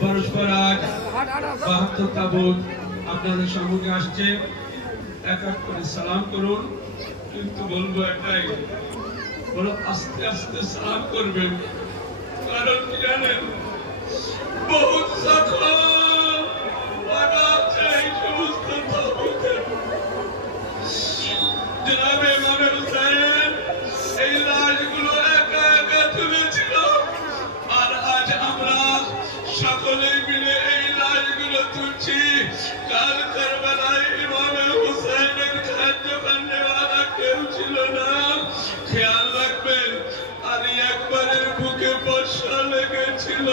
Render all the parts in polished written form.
পরস্পর আজ ৭২ তাবুত আপনাদের সম্মুখে আসছে। এক এক করে সালাম করুন, কিন্তু বলবো একটাই, বলো আস্তে আস্তে সালাম করবেন। কারণ কি জানেন, বহুত এই সমস্ত তাবুতের জনাবে ইমাম হুসাইন এই লাশগুলো একা একা তুলেছিল, আর আজ আমরা সকলেই মিলে এই লাশগুলো তুলছি। কাল কারবালায় ইমাম হুসাইনের খাদ্য পান্ডেওয়ালা কেউ ছিল না, খেয়াল রাখবেন। আলী আকবরের বুকে বর্ষা লেগেছিল,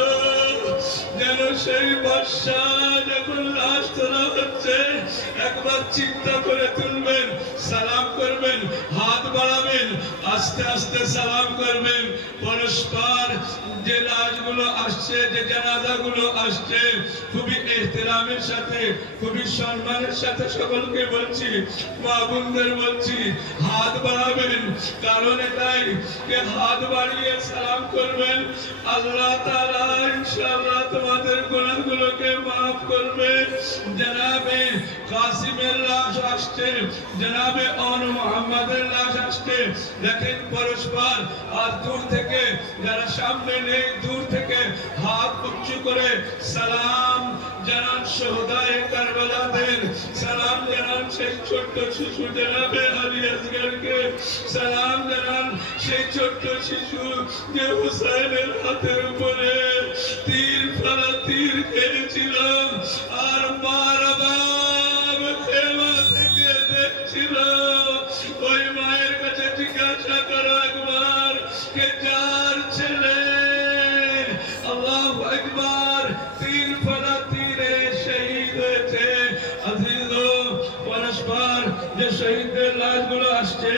যেন সেই বর্ষা যখন লাশ তোলা হচ্ছে একবার চিন্তা করে তুলবেন, সালাম করবেন, হাত বাড়াবেন, আস্তে আস্তে সালাম করবেন। পরস্পর যে লাশগুলো আসছে, যে জানাজাগুলো আসছে, খুবই এহতেরামের সাথে, খুবই সম্মানের সাথে সকলকে বলছি, মা বোনদের বলছি, হাত বাড়াবেন। কারণ এটাই যে হাত বাড়িয়ে সালাম করবেন, আল্লাহ তাআলা ইনশাআল্লাহ তোমাদের গুনাহগুলোকে মাফ করবে। জনাবে কাসিমের লাশ আসছে, জনাবে অন মুহাম্মাদের লাশ আসছে। দেখেন পরস্পর, আর দূর থেকে যারা সামনে নেই, দূর থেকে হাত উঁচু করে সালাম জানান শহদায়ে কারবালাদের, সালাম জানান সেই ছোট্ট শিশু জনাবে আলী আসগরকে, সালাম জানান সেই ছোট্ট শিশু যে হুসাইনের হাতের উপরে তীর ফেলা তীর খেয়েছিল, আর মার বাপ খেলা থেকে দেখছিল। ওই মায়ের কাছে জিজ্ঞাসা করো একবার, কে যার ছেলে আল্লাহু আকবার তীর ফেলা তীরে শহীদ হয়েছে। আজিজ পরস্পর যে শহীদদের লাশগুলো আসছে।